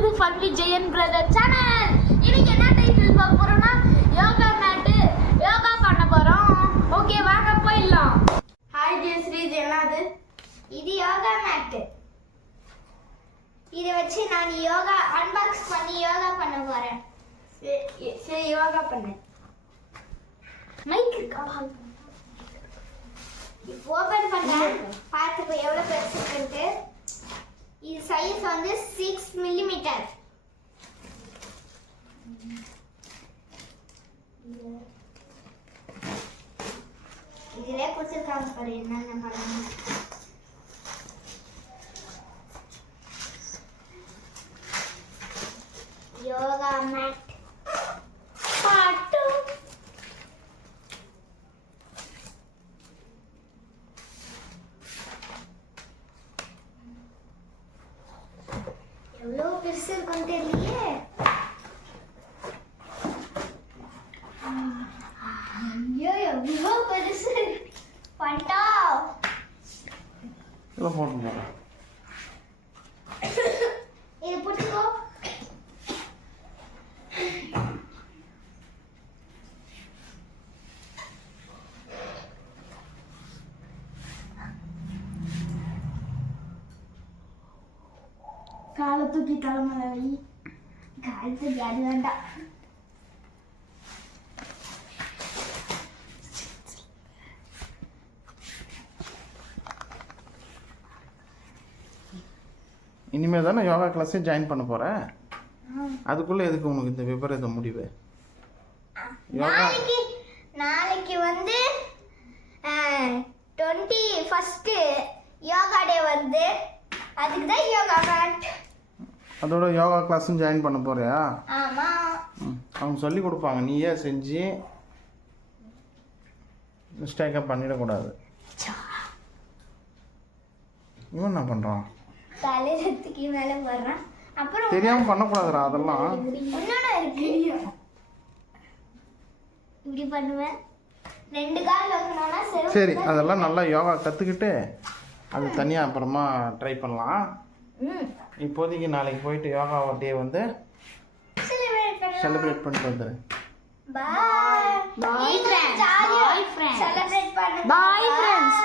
To the ஃபன்லி Jayan brother channel. இன்னைக்கு என்ன டைட்டில் பார்க்க போறோம்னா யோகா மேட் யோகா பண்ண போறோம். ஓகே வாங்க போயிடலாம். ஹாய் ஜெயஸ்ரீ, இது என்னது? இது யோகா மேட். இதை வச்சு நான் யோகா அன்பாக்ஸ் பண்ணி யோகா பண்ண போறேன். சரி யோகா பண்ணு. மைக் இருக்கா? ஓபன் பண்ணேன். பார்த்துக்கோ எவ்வளோ பெருசு இருக்கு. இது சைஸ் வந்து 6 மில்லிமீட்டர். இதிலே கொடுத்துருக்காங்க பாரு என்னென்ன பண்ணணும். யோகா மேட் பாட்டு எவ்வளோ பெருசு இருக்கும் தெரியலையே. ஐயோ எவ்வளோ பெருசு பண்டா. இதெல்லாம் போட்டுங்க. இது பிடிச்சிக்கோ. காலை தூக்கி தலைமையில வை. காலத்து அது வேண்டாம். இனிமேல் தானே யோகா கிளாஸே ஜாயின் பண்ண போகிறேன். அதுக்குள்ளே எதுக்கு உனக்கு இந்த விபரீத முடிவு? யோகா நாளைக்கு வந்து 21 யோகா டே வந்து அதுக்கு தான் யோகா மேட். அதோட யோகா கிளாஸும் ஜாயின் பண்ண போறியா? ஆமா. அவங்க சொல்லி கொடுப்பாங்க, நீயே செஞ்சு மிஸ்டேக்காக பண்ணிடக்கூடாது. இவன் என்ன பண்ணுறான்? தலையத்துக்கு மேலே வர்றான். அப்புறம் தெரியாமல் பண்ணக்கூடாதுடா அதெல்லாம். இன்னொன்று இருக்கு. இப்படி பண்ணுவேன். 2 கால் வைக்கணும்னா சரி, அதெல்லாம் நல்லா யோகா கற்றுக்கிட்டு அது தனியாக அப்புறமா ட்ரை பண்ணலாம். இப்போதைக்கு நாளைக்கு போயிட்டு யோகா டே வந்து செலிப்ரேட் பண்ணிட்டு வந்துடு. பாய். Bye friends. ஜாலியா Bye friends. செலிப்ரேட் பண்ணுங்க. Bye friends.